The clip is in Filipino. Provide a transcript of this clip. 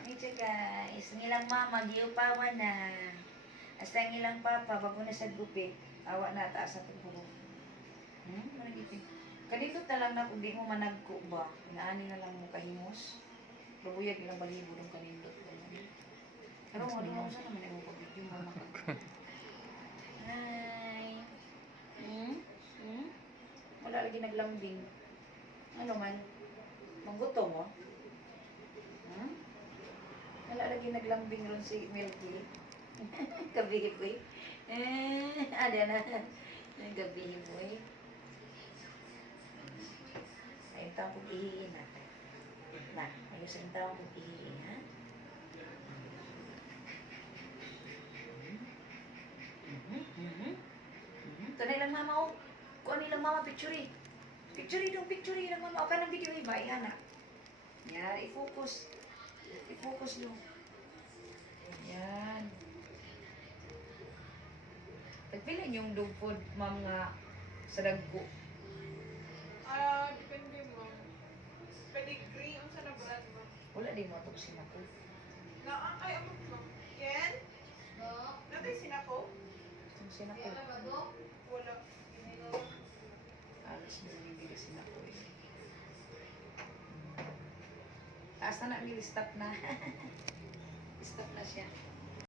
Ito guys, ang ilang mama, giupawan na. Hasta ang ilang papa, bago na sa gupit, awa na taas sa tubo. Managipin. Kanindot na lang na kung di mo managko ba, inaani na lang mo kahimos. Babuyag ilang balibo ng kanindot. Pero mo, mo sa naman yung pag-video mo makag. Hi! Wala lagi naglambing. Ano man? Manggutom mo? Wala lagi naglambing ron si Milky. Gabi ko eh. Ada na. Gabi mo eh. Ayun taong kong ihiin natin. Na, ayusin taong kong ihiin, ha? Ito na ilang mama, oh. Kung ano ilang mama, picture. Picture ilang mama. O ka ng video, iba, ihana. Yan, i-focus. I-focus nyo. Yan. Pagpilin yung dog food, ma'am, nga sa dagko. Depende mo. Pedigree, ang sa nabulat mo. Wala din mo itong sinako. Ay, amot mo. Ken? Natay sinako? Itong sinako. Wala. Alas mo bibili sinako eh. Taas na na, stop na. Stop na siya.